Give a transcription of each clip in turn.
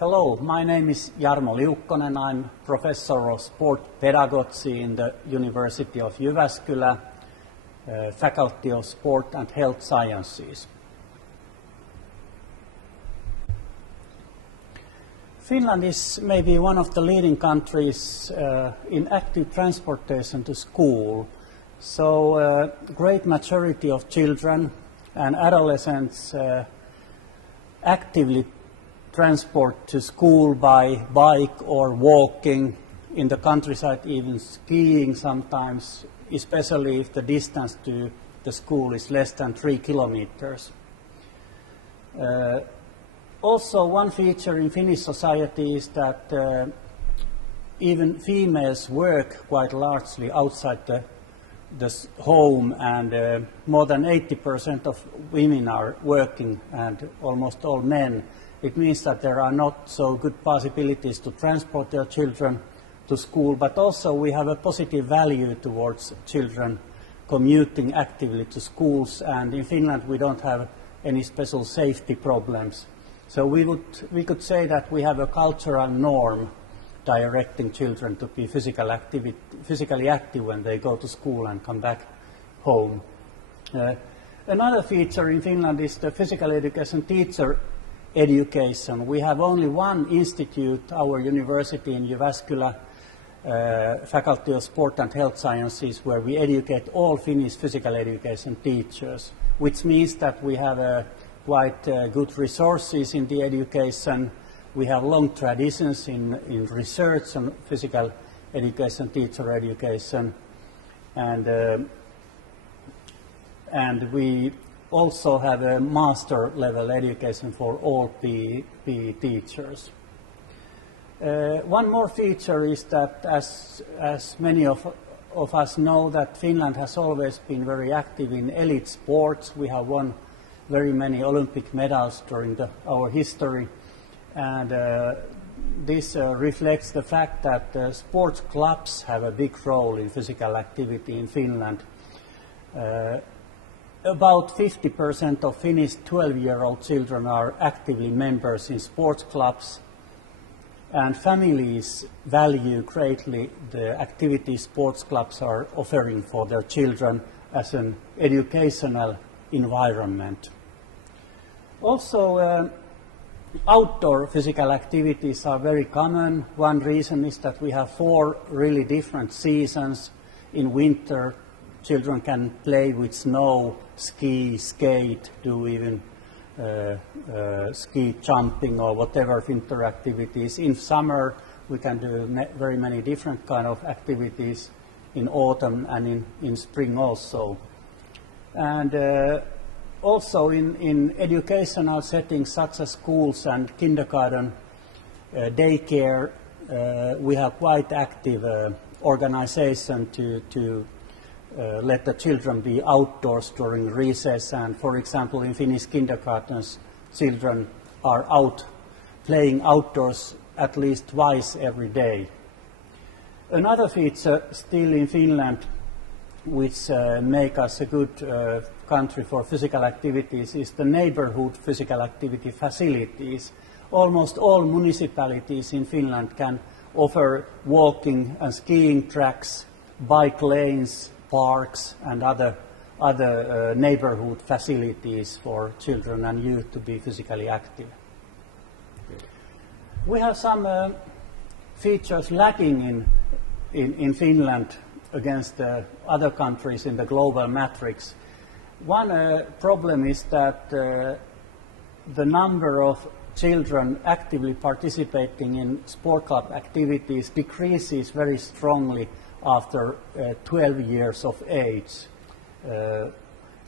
Hello, my name is Jarmo and I'm professor of sport pedagogy in the University of Jyväskylä, Faculty of Sport and Health Sciences. Finland is maybe one of the leading countries in active transportation to school. So great majority of children and adolescents actively transport to school by bike or walking, in the countryside even skiing sometimes, especially if the distance to the school is less than 3 kilometers. Also, one feature in Finnish society is that even females work quite largely outside the home, and more than 80% of women are working and almost all men. It means that there are not so good possibilities to transport their children to school, but also we have a positive value towards children commuting actively to schools, and in Finland we don't have any special safety problems. So we could say that we have a cultural norm directing children to be physically active when they go to school and come back home. Another feature in Finland is the physical education teacher education. We have only one institute, our university in Jyväskylä, Faculty of Sport and Health Sciences, where we educate all Finnish physical education teachers, which means that we have quite good resources in the education. We have long traditions in research on physical education, teacher education, and we also have a master level education for all PE teachers. One more feature is that, as many of us know, that Finland has always been very active in elite sports. We have won very many Olympic medals during our history, and this reflects the fact that sports clubs have a big role in physical activity in Finland. About 50% of Finnish 12-year-old children are actively members in sports clubs, and families value greatly the activities sports clubs are offering for their children as an educational environment. Also, outdoor physical activities are very common. One reason is that we have 4 really different seasons. In winter, children can play with snow, ski, skate, do even ski jumping or whatever winter activities. In summer, we can do very many different kind of activities, in autumn and in spring also. And also in educational settings such as schools and kindergarten, daycare, we have quite active organization to let the children be outdoors during recess, and for example in Finnish kindergartens children are out playing outdoors at least twice every day. Another feature still in Finland which make us a good country for physical activities is the neighborhood physical activity facilities. Almost all municipalities in Finland can offer walking and skiing tracks, bike lanes, parks and other neighborhood facilities for children and youth to be physically active. We have some features lacking in Finland against other countries in the global matrix. One problem is that the number of children actively participating in sport club activities decreases very strongly after 12 years of age.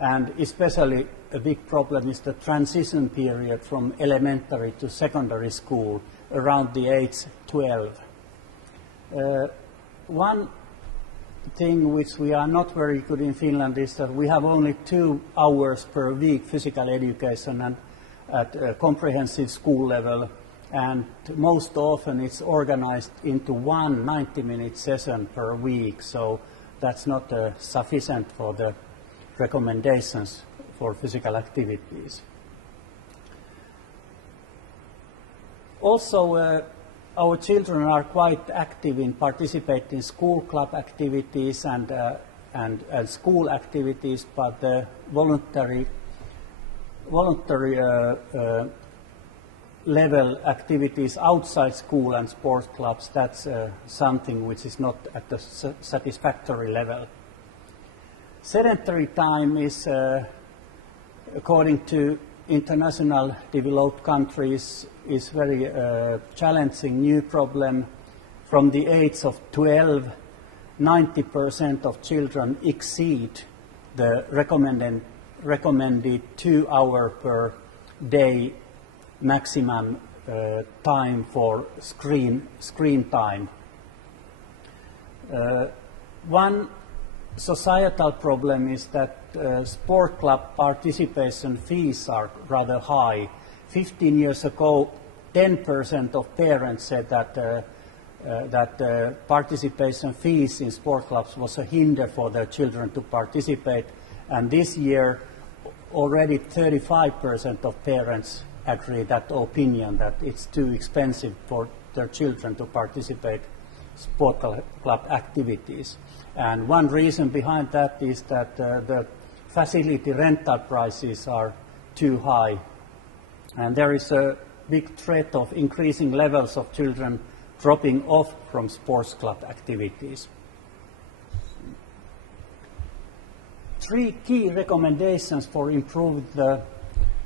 And especially a big problem is the transition period from elementary to secondary school around the age 12. One thing which we are not very good in Finland is that we have only 2 hours per week physical education and at a comprehensive school level, and most often it's organized into one 90-minute session per week, so that's not sufficient for the recommendations for physical activities. Also, our children are quite active in participating in school club activities and school activities, but the voluntary level activities outside school and sports clubs, that's something which is not at the satisfactory level. Sedentary time is, according to international developed countries, is very challenging new problem. From the age of 12, 90% of children exceed the recommended 2 hours per day maximum time for screen time. One societal problem is that sport club participation fees are rather high. 15 years ago, 10% of parents said that participation fees in sport clubs was a hinder for their children to participate, and this year already 35% of parents agree that opinion, that it's too expensive for their children to participate sport club activities. And one reason behind that is that the facility rental prices are too high, and there is a big threat of increasing levels of children dropping off from sports club activities. 3 key recommendations for improving the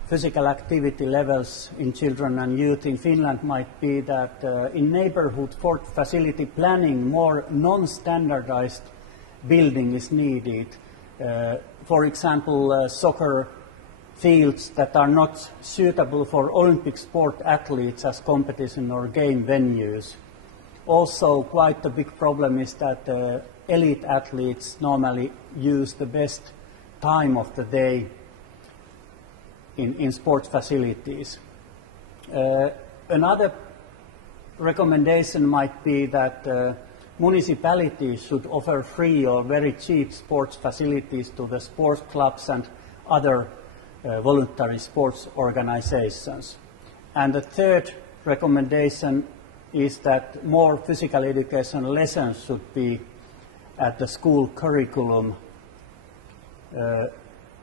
physical activity levels in children and youth in Finland might be that in neighborhood sport facility planning, more non-standardized building is needed. For example, soccer fields that are not suitable for Olympic sport athletes as competition or game venues. Also, quite a big problem is that elite athletes normally use the best time of the day in sports facilities. Another recommendation might be that municipalities should offer free or very cheap sports facilities to the sports clubs and other voluntary sports organizations. And the third recommendation is that more physical education lessons should be at the school curriculum,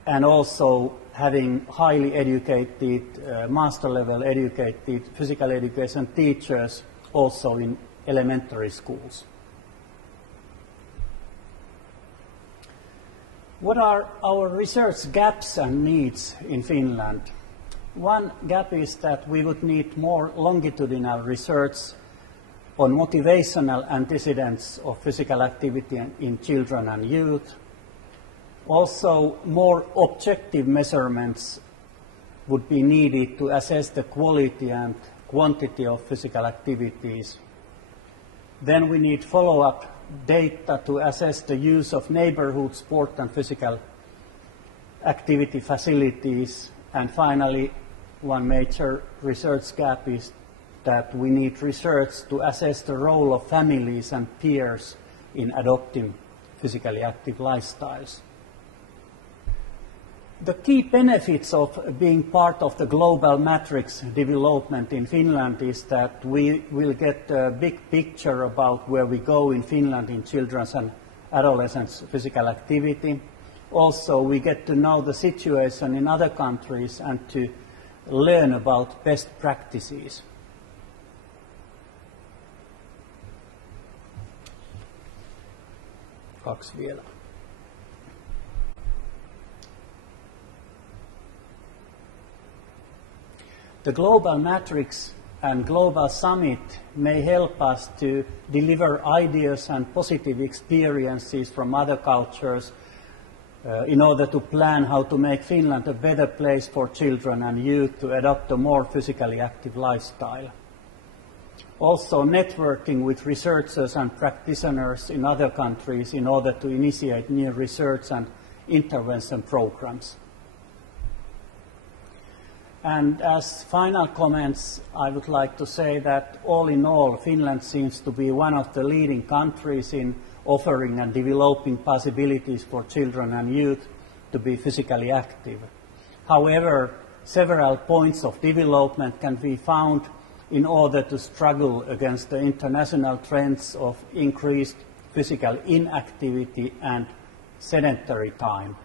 and also having highly educated, master level educated physical education teachers also in elementary schools. What are our research gaps and needs in Finland? One gap is that we would need more longitudinal research on motivational antecedents of physical activity in children and youth. Also, more objective measurements would be needed to assess the quality and quantity of physical activities. Then we need follow-up data to assess the use of neighborhood sport and physical activity facilities. And finally, one major research gap is that we need research to assess the role of families and peers in adopting physically active lifestyles. The key benefits of being part of the global matrix development in Finland is that we will get a big picture about where we go in Finland in children's and adolescents' physical activity. Also, we get to know the situation in other countries and to learn about best practices. Kaksi vielä. The Global Matrix and Global Summit may help us to deliver ideas and positive experiences from other cultures in order to plan how to make Finland a better place for children and youth to adopt a more physically active lifestyle. Also, networking with researchers and practitioners in other countries in order to initiate new research and intervention programs. And as final comments, I would like to say that all in all, Finland seems to be one of the leading countries in offering and developing possibilities for children and youth to be physically active. However, several points of development can be found in order to struggle against the international trends of increased physical inactivity and sedentary time.